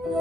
Hello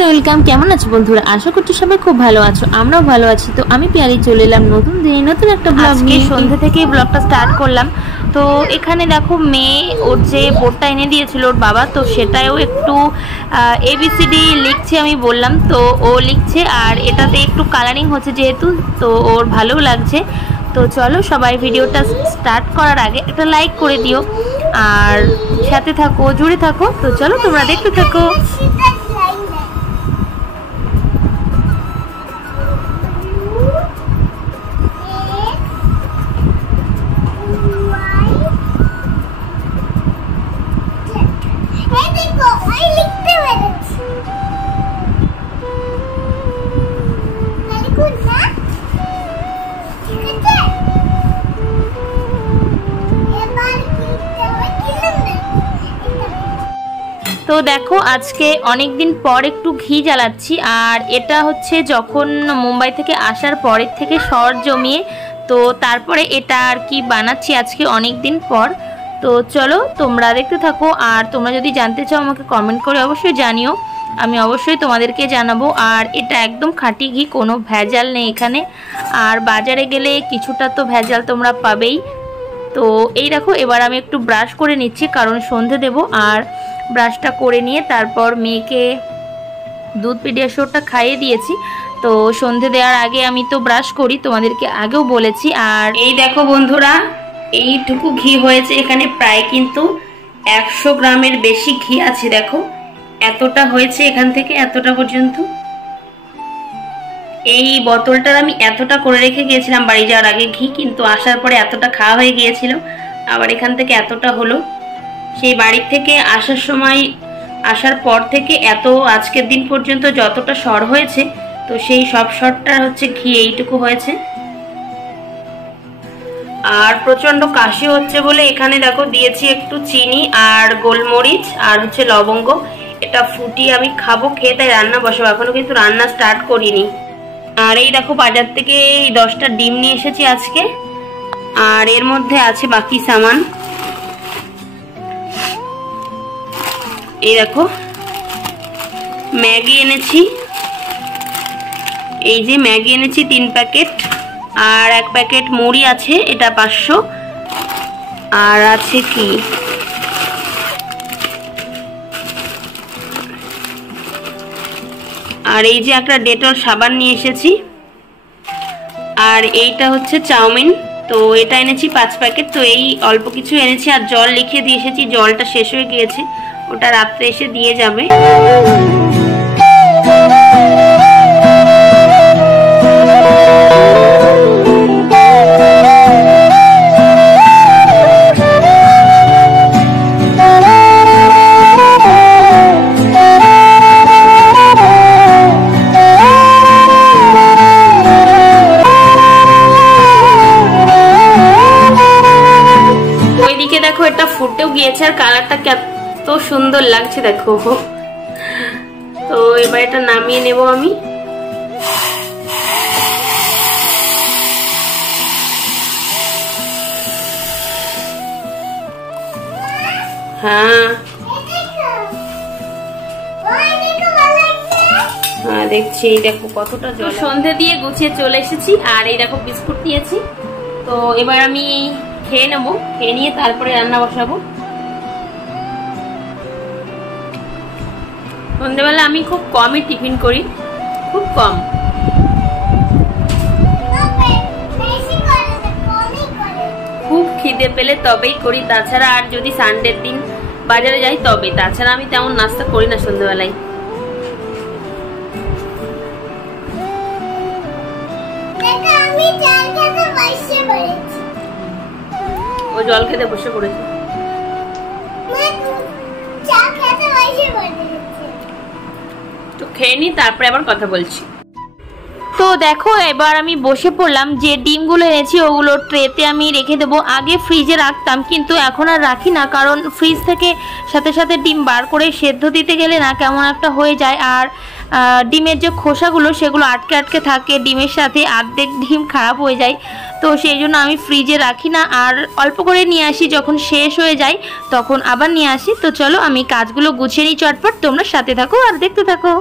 welcome केमन आছো বন্ধুরা আশা করছি সবাই খুব ভালো আছো আমরাও ভালো আছি তো আমি পিয়ালি চলে এলাম নতুন দিনে নতুন একটা ব্লগ নিয়ে সন্ধ্যা থেকে ব্লগটা স্টার্ট করলাম তো এখানে দেখো মেয়ে ওর যে বোর্ডটা এনে দিয়েছিল ওর বাবা তো সেটাও একটু এবিসিডি লিখছে আমি বললাম তো ও লিখছে আর এটাতে একটু কালারিং হচ্ছে যেহেতু তো ওর ভালো লাগছে তো চলো সবাই ভিডিওটা স্টার্ট করার আগে একটা লাইক করে দিও আর সাথে থাকো জুড়ে থাকো তো চলো তোমরা দেখতে থাকো তো দেখো আজকে অনেক দিন পর একটু ঘি জ্বালাচ্ছি আর এটা হচ্ছে যখন মুম্বাই থেকে আসার পরের থেকে শহর জমিয়ে তো তারপরে এটা আর কি বানাচ্ছি আজকে অনেক দিন পর তো চলো তোমরা দেখতে থাকো আর তোমরা যদি জানতে চাও আমাকে কমেন্ট করে অবশ্যই জানিও আমি অবশ্যই তোমাদেরকে জানাবো আর এটা একদম খাঁটি ঘি কোনো ভেজাল নেই এখানে আর বাজারে গেলে কিছুটা তো ভেজাল তোমরা পাবেই তো এই দেখো এবার আমি একটু ব্রাশ করে নিচ্ছি কারণ সন্ধে দেব আর ব্রাশটা করে নিয়ে তারপর মেয়েকে দুধ পিডিয়াশোরটা খাইয়ে দিয়েছি তো সন্ধে দেওয়ার আগে আমি তো ব্রাশ করি তোমাদেরকে আগেও বলেছি আর এই দেখো বন্ধুরা এইটুকু ঘি হয়েছে এখানে প্রায় কিন্তু 100 গ্রামের বেশি ঘি আছে দেখো এতটা হয়েছে এখান থেকে এতটা পর্যন্ত এই বোতলটার আমি এতটা করে রেখে গিয়েছিলাম বাড়ি যাওয়ার আগে ঘি কিন্তু আসার পরে এতটা খাওয়া হয়ে গিয়েছিল আবার এখান থেকে এতটা হলো সেই বাড়ি থেকে আসার সময় আসার পর থেকে এত আজকের দিন পর্যন্ত যতটা সর হয়েছে তো সেই সব সরটা হচ্ছে ঘি এইটুকু হয়েছে আর প্রচন্ড কাশি হচ্ছে বলে এখানে দেখো দিয়েছি একটু চিনি আর গোলমরিচ আর হচ্ছে লবঙ্গ এটা ফুটিয়ে আমি খাবো খেয়ে তাই রান্না বসাবো এখনো কিন্তু রান্না স্টার্ট করিনি আর এই দেখো বাজার থেকে এই 10টা ডিম নিয়ে এসেছি আজকে আর এর মধ্যে আছে বাকি সামান এই দেখো ম্যাগি এনেছি এই যে ম্যাগি এনেছি 3 প্যাকেট আর 1 প্যাকেট মুড়ি আছে এটা 500 আর আছে কি আর এই যে একটা ডেটল সাবান নিয়ে এসেছি আর এইটা হচ্ছে চাউমিন তো এটা এনেছি 5 প্যাকেট তো এই অল্প কিছু এনেছি আর জল লিখে দিয়ে এসেছি জলটা শেষ হয়ে গিয়েছে ওটা রাত্রে এসে দিয়ে যাবে ওইদিকে দেখো এটা ফুটেও গিয়েছে আর কালারটা কত সুন্দর লাগছে দেখো তো এবার এটা নামিয়ে নেব আমি হ্যাঁ হ্যাঁ দেখছি এই দেখো কতটা জল সন্ধে দিয়ে গুছিয়ে চলে এসেছি আর এই দেখো বিস্কুট নিয়েছি তো এবার আমি খেয়ে নেবো খেয়ে নিয়ে তারপরে রান্না বসাবো সন্ধ্যেবেলা আমি খুব কমই টিফিন করি, খুব কম। খুব খিদে পেলে তবেই করি, তাছাড়া আর যদি সানডের দিন বাজারে যাই তবে, তাছাড়া আমি তেমন নাস্তা করি না সন্ধ্যেবেলায়। ও জল খেতে বসে পড়েছে। তো খেয়ে নি, তারপরে আবার কথা বলছি। তো দেখো এবার আমি বসে পড়লাম। যে ডিমগুলো এনেছি ওগুলো ট্রেতে আমি রেখে দেবো। আগে ফ্রিজে রাখতাম, কিন্তু এখন আর রাখি না, কারণ ফ্রিজ থেকে সাথে সাথে ডিম বার করে সেদ্ধ দিতে গেলে না কেমন একটা হয়ে যায়, আর ডিমের যে খোসাগুলো সেগুলো আটকে আটকে থাকে ডিমের সাথে, অর্ধেক ডিম খারাপ হয়ে যায়। তো সেই জন্য আমি ফ্রিজে রাখি না, আর অল্প করে নিয়ে আসি, যখন শেষ হয়ে যায় তখন আবার নিয়ে আসি। তো চলো আমি কাজগুলো গুছিয়ে নিই চটপট, তোমরা সাথে থাকো আর দেখতে থাকো।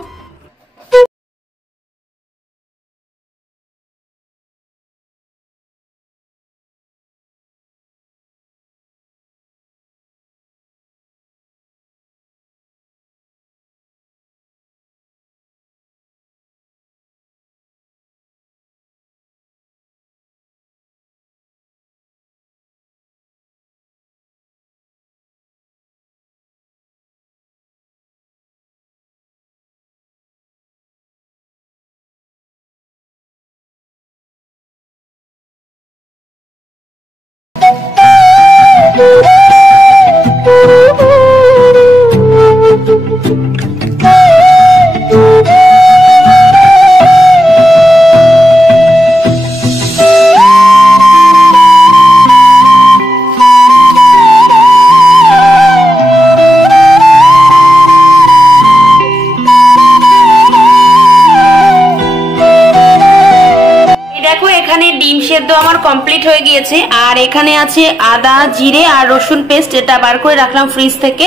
ডিম সেদ্ধ আমার কমপ্লিট হয়ে গিয়েছে, আর এখানে আছে আদা জিরে আর রসুন পেস্ট, এটা বার করে রাখলাম ফ্রিজ থেকে।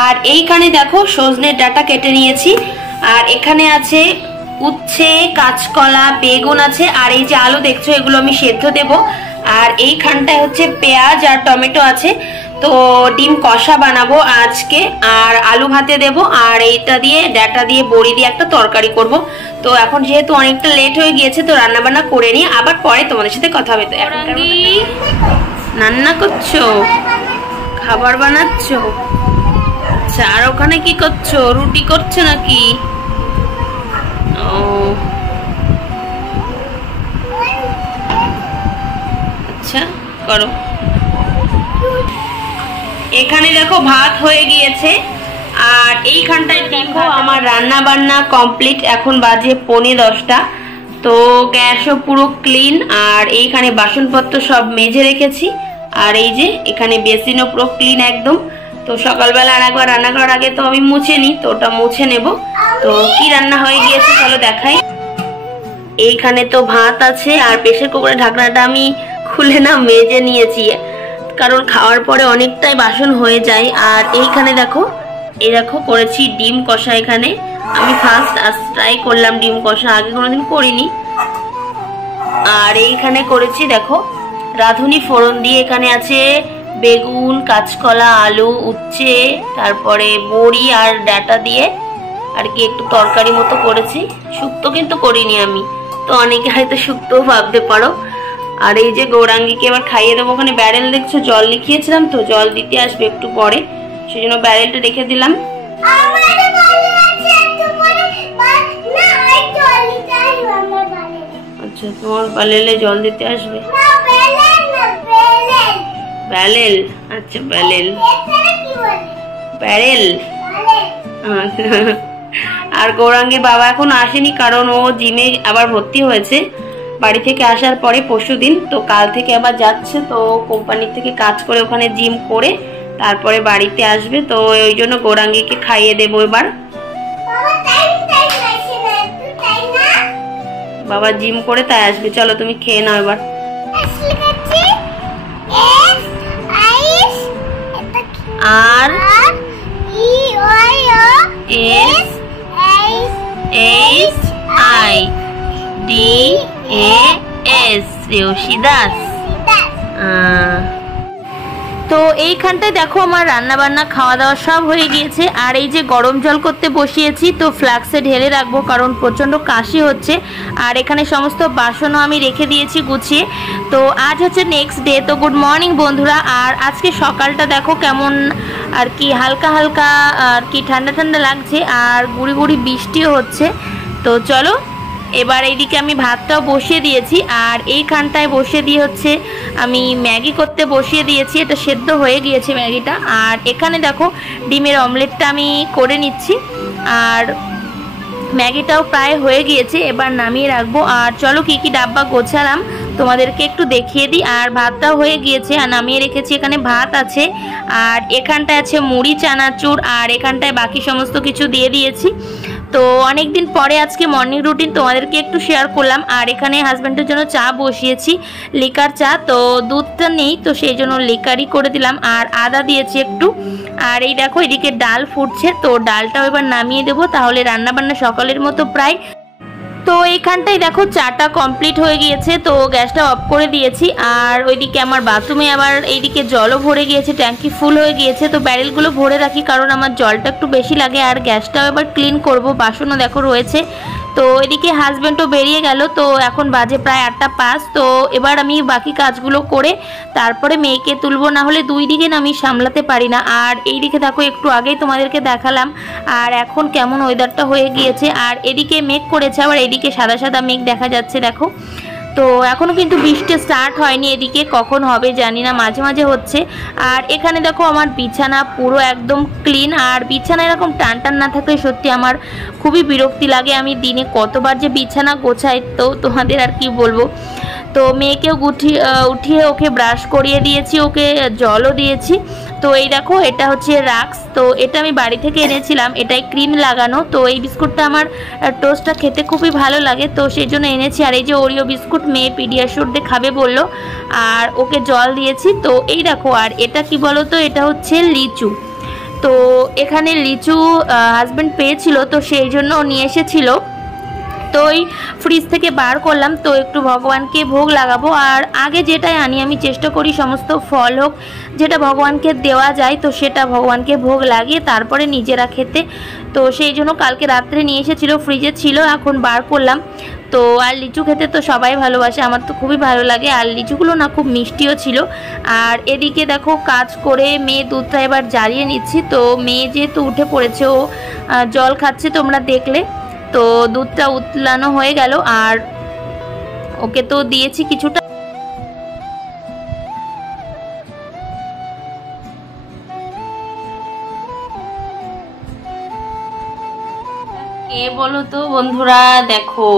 আর এইখানে দেখো সজনের ডাঁটা কেটে নিয়েছি, আর এখানে আছে উচ্ছে, কাঁচকলা, বেগুন আছে, আর এই যে আলু দেখছো এগুলো আমি সেদ্ধ দেব। আর এইখানটায় হচ্ছে পেঁয়াজ আর টমেটো আছে। তো ডিম কষা বানাবো আজকে, আর আলু ভাতে দেব, আর এইটা দিয়ে ডাঁটা দিয়ে বড়ি দিয়ে একটা তরকারি করব। তো এখন যেহেতু অনেকটা লেট হয়ে গিয়েছে, তো রান্না বান্না করে নিই, আবার পরে তোমাদের সাথে কথা হবে। তো রান্না করছো, খাবার বানাচ্ছো? আচ্ছা, আর ওখানে কি করছো? রুটি করছো নাকি? ও আচ্ছা, করো। এখানে দেখো ভাত হয়ে গিয়েছে, আর এইখানটায় দেখো আমার রান্না বান্না কমপ্লিট। এখন বাজে 9:45। তো গ্যাসও পুরো ক্লিন, আর এইখানে বাসনপত্র সব মেজে রেখেছি, আর এই যে এখানে বেসিনও পুরো ক্লিন একদম। তো সকালবেলা আর একবার রান্না করার আগে তো আমি মুছে নিই, তো ওটা মুছে নেব। তো কি রান্না হয়ে গিয়েছে চলো দেখাই। এইখানে তো ভাত আছে, আর প্রেসার কুকারের ঢাকনাটা আমি খুলে না মেজে নিয়েছি, কারণ খাওয়ার পরে অনেকটাই বাসন হয়ে যায়। আর এইখানে দেখো, এই দেখো করেছি ডিম কষা। এখানে আমি ফার্স্ট ট্রাই করলাম ডিম কষা, আগে কোনোদিন করিনি। আর এইখানে করেছি দেখো রাঁধুনি ফোড়ন দিয়ে। এখানে আছে বেগুন, কাঁচকলা, আলু, উচ্ছে, তারপরে বড়ি আর ডাঁটা দিয়ে আর কি একটু তরকারি মতো করেছি। শুক্তো কিন্তু করিনি আমি, তো অনেকে হয়তো শুক্তোও ভাবতে পারো। আর এই যে গৌরাঙ্গীকে এবার খাইয়ে দেবো। ওখানে ব্যারেল দেখছো, জল লিখিয়েছিলাম, তো জল দিতে আসবে একটু পরে, সেই জন্য ব্যারেলটা রেখে দিলাম। আচ্ছা, তোমার ব্যারেলে জল দিতে আসবে? ব্যারেল, আচ্ছা ব্যারেল, ব্যারেল। আর গৌরাঙ্গীর বাবা এখন আসেনি, কারণ ও জিমে আবার ভর্তি হয়েছে বাড়ি থেকে আসার পরে পরশুদিন। তো কাল থেকে আবার যাচ্ছে, তো কোম্পানি থেকে কাজ করে ওখানে জিম করে তারপরে বাড়িতে আসবে। তো ওই জন্য গৌরাঙ্গীকে খাইয়ে দেবো এবার। বাবা জিম করে তাই আসবে। চলো তুমি খেয়ে নাও এবার। আর রেওশি দাস। তো এইখানটায় দেখো আমার রান্না বান্না খাওয়া দাওয়া সব হয়ে গিয়েছে। আর এই যে গরম জল করতে বসিয়েছি, তো ফ্লাক্সে ঢেলে রাখবো কারণ প্রচণ্ড কাশি হচ্ছে। আর এখানে সমস্ত বাসনও আমি রেখে দিয়েছি গুছিয়ে। তো আজ হচ্ছে নেক্সট ডে। তো গুড মর্নিং বন্ধুরা। আর আজকে সকালটা দেখো কেমন আর কি হালকা হালকা আর কি ঠান্ডা ঠান্ডা লাগছে, আর গুড়ি গুড়ি বৃষ্টিও হচ্ছে। তো চলো এবার এইদিকে আমি ভাতটাও বসিয়ে দিয়েছি, আর এইখানটায় বসিয়ে দিয়ে হচ্ছে আমি ম্যাগি করতে বসিয়ে দিয়েছি। এটা সেদ্ধ হয়ে গিয়েছে ম্যাগিটা। আর এখানে দেখো ডিমের অমলেটটা আমি করে নিচ্ছি, আর ম্যাগিটাও প্রায় হয়ে গিয়েছে, এবার নামিয়ে রাখবো। আর চলো কি কি ডাব্বা গোছালাম তোমাদেরকে একটু দেখিয়ে দিই। আর ভাতটাও হয়ে গিয়েছে, আর নামিয়ে রেখেছি। এখানে ভাত আছে, আর এখানটায় আছে মুড়ি চানাচুর, আর এখানটায় বাকি সমস্ত কিছু দিয়ে দিয়েছি। তো অনেক দিন পরে আজকে মর্নিং রুটিন তোমাদেরকে একটু শেয়ার করলাম। আর এখানে হাজব্যান্ডের জন্য চা বসিয়েছি, লিকার চা। তো দুধটা নেই, তো সেই জন্য লিকারই করে দিলাম, আর আদা দিয়েছি একটু। আর এই দেখো এদিকে ডাল ফুটছে, তো ডালটাও এবার নামিয়ে দেবো, তাহলে রান্নাবান্না সকালের মতো প্রায়। তো এইখানটায় দেখো চাটা কমপ্লিট হয়ে গিয়েছে, তো গ্যাসটা অফ করে দিয়েছি। আর ওইদিকে আমার বাথরুমে আবার এইদিকে জলও ভরে গিয়েছে, ট্যাঙ্কি ফুল হয়ে গিয়েছে। তো ব্যারেলগুলো ভরে রাখি কারণ আমার জলটা একটু বেশি লাগে। আর গ্যাসটাও এবার ক্লিন করব, বাসনও দেখো রয়েছে। তো এদিকে হাজব্যান্ডও বেরিয়ে গেল, তো এখন বাজে প্রায় 8:05। তো এবার আমি বাকি কাজগুলো করে তারপরে মেয়েকে তুলবো, না হলে দুই দিকে না আমি সামলাতে পারি না। আর এইদিকে দেখো একটু আগেই তোমাদেরকে দেখালাম, আর এখন কেমন ওয়েদারটা হয়ে গিয়েছে। আর এদিকে মেঘ করেছে, আবার এদিকে সাদা সাদা মেঘ দেখা যাচ্ছে দেখো। তো এখনও কিন্তু বৃষ্টি স্টার্ট হয়নি, এদিকে কখন হবে জানি না, মাঝে মাঝে হচ্ছে। আর এখানে দেখো আমার বিছানা পুরো একদম ক্লিন। আর বিছানা এরকম টান টান না থাকলে সত্যি আমার খুবই বিরক্তি লাগে। আমি দিনে কতবার যে বিছানা গোছাই, তো তোমাদের আর কি বলবো। তো মেয়েকেও উঠিয়ে ওকে ব্রাশ করিয়ে দিয়েছি, ওকে জলও দিয়েছি। তো এই দেখো এটা হচ্ছে রাক্স, তো এটা আমি বাড়ি থেকে এনেছিলাম, এটাই ক্রিম লাগানো। তো এই বিস্কুটটা আমার টোস্টটা খেতে খুবই ভালো লাগে, তো সেই জন্য এনেছি। আর এই যে ওরিও বিস্কুট মেয়ে পিডিয়াশোর দিয়ে খাবে বললো, আর ওকে জল দিয়েছি। তো এই দেখো, আর এটা কি বলো তো, এটা হচ্ছে লিচু। তো এখানে লিচু হাজব্যান্ড পেয়েছিল, তো সেই জন্য নিয়ে এসেছিল। তো ওই ফ্রিজ থেকে বার করলাম, তো একটু ভগবানকে ভোগ লাগাবো। আর আগে যেটাই আনি আমি চেষ্টা করি সমস্ত ফল হোক যেটা ভগবানকে দেওয়া যায়, তো সেটা ভগবানকে ভোগ লাগিয়ে তারপরে নিজেরা খেতে। তো সেই জন্য কালকে রাত্রে নিয়ে এসেছিলো, ফ্রিজে ছিল, এখন বার করলাম। তো আর লিচু খেতে তো সবাই ভালোবাসে, আমার তো খুবই ভালো লাগে। আর লিচুগুলো না খুব মিষ্টিও ছিল। আর এদিকে দেখো কাজ করে মেয়ে দুধটা এবার জ্বালিয়ে নিচ্ছি। তো মেয়ে যেহেতু উঠে পড়েছে, ও জল খাচ্ছে তোমরা দেখলে। তো দুধটা উতলানো হয়ে গেল, আর ওকে তো দিয়েছি কিছুটা। কে বলো তো বন্ধুরা, দেখো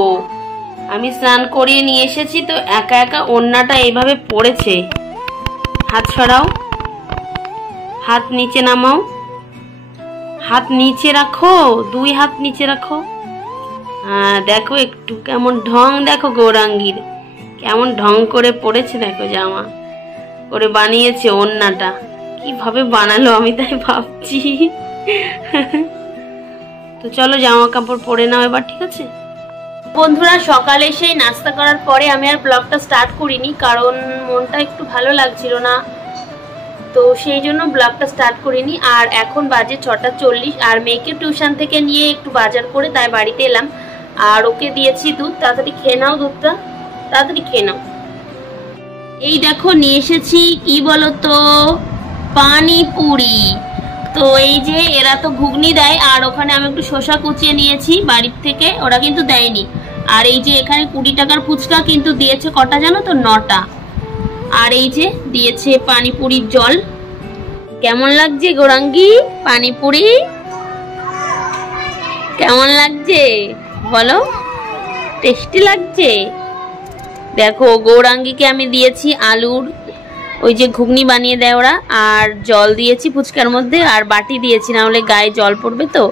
আমি স্নান করিয়ে নিয়ে এসেছি, তো একা একা ওড়নাটা এইভাবে পড়েছে। হাত সরাও, হাত নিচে নামাও, হাত নিচে রাখো, দুই হাত নিচে রাখো। দেখো একটু কেমন ঢং, দেখো গৌরাঙ্গীর কেমন ঢং করে পড়েছে, দেখো জামা করে বানিয়েছে। ওড়নাটা কিভাবে বানালো আমি তাই ভাবছি। তো চলো জামা কাপড় পরে নাও এবার, ঠিক আছে বন্ধুরা। সকালে সেই নাস্তা করার পরে আমি আর ব্লগটা স্টার্ট করিনি, কারণ মনটা একটু ভালো লাগছিল না, তো সেই জন্য ব্লগটা স্টার্ট করিনি। আর এখন বাজে 6:40, আর মেয়েকে টিউশন থেকে নিয়ে একটু বাজার করে তাই বাড়িতে এলাম। আর ওকে দিয়েছি দুধ, তাড়াতাড়ি খেয়ে নাও দুধটা, তাড়াতাড়ি খেয়ে নাও। এই দেখো নিয়ে এসেছি কি বলতো, পানিপুরি। তো এই যে এরা তো ঘুগনি দেয়, আর ওখানে আমি একটু শসা কুচিয়ে নিয়েছি বাড়ির থেকে, ওরা কিন্তু দেয়নি। আর এই যে এখানে 20 টাকার ফুচকা কিন্তু দিয়েছে কটা জানো তো, 9টা। আর এই যে দিয়েছে পানিপুরির জল। কেমন লাগছে গৌরাঙ্গী পানিপুরি, কেমন লাগছে বলো, টেস্টি লাগছে। দেখো গৌরাঙ্গীকে আমি দিয়েছি আলুর ওই যে ঘুগনি বানিয়ে দেয় ওরা, আর জল দিয়েছি ফুচকার মধ্যে, আর বাটি দিয়েছি, না হলে গায়ে জল পড়বে তো।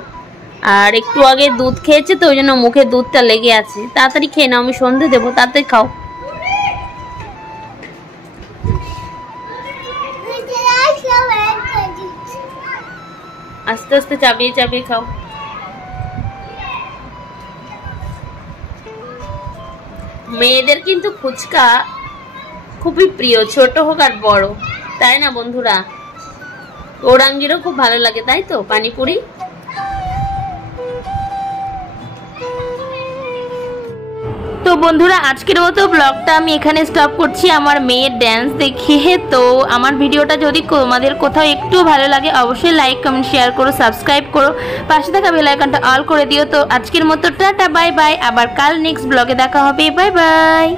আর একটু আগে দুধ খেয়েছে, তো ওই জন্য মুখে দুধটা লেগে আছে। তাড়াতাড়ি খেয়ে নাও, আমি সন্ধে দেবো, তাড়াতাড়ি খাও। আস্তে আস্তে চাবিয়ে চাবিয়ে খাও। মেয়েদের কিন্তু ফুচকা খুবই প্রিয়, ছোট হোক আর বড়। তাই না বন্ধুরা? গৌরাঙ্গীরও খুব ভালো লাগে, তাই তো পানিপুরি। তো বন্ধুরা আজকের মতো ব্লগটা আমি এখানে স্টপ করছি আমার মেয়ের ড্যান্স দেখিয়ে। তো আমার ভিডিওটা যদি তোমাদের কোথাও একটু ভালো লাগে অবশ্যই লাইক কমেন্ট শেয়ার করো, সাবস্ক্রাইব করো, পাশে থাকা বেল আইকনটা অল করে দিও। তো আজকের মতো টাটা বাই বাই, আবার কাল নেক্সট ব্লগে দেখা হবে, বাই বাই।